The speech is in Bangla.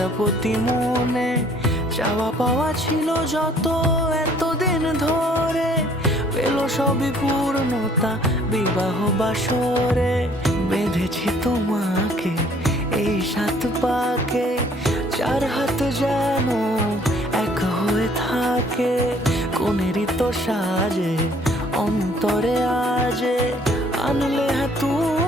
প্রজাপতি মনে চাওয়া পাওয়া ছিল যত এতদিন ধরে, পেল সবই পূর্ণতা বিবাহ বাসরে। বেঁধেছি তোমাকে এই 7 পাকে, 4 হাত যেন এক হয়ে থাকে। কোনেরই তো সাজে অন্তরে আজে আনলে তুমি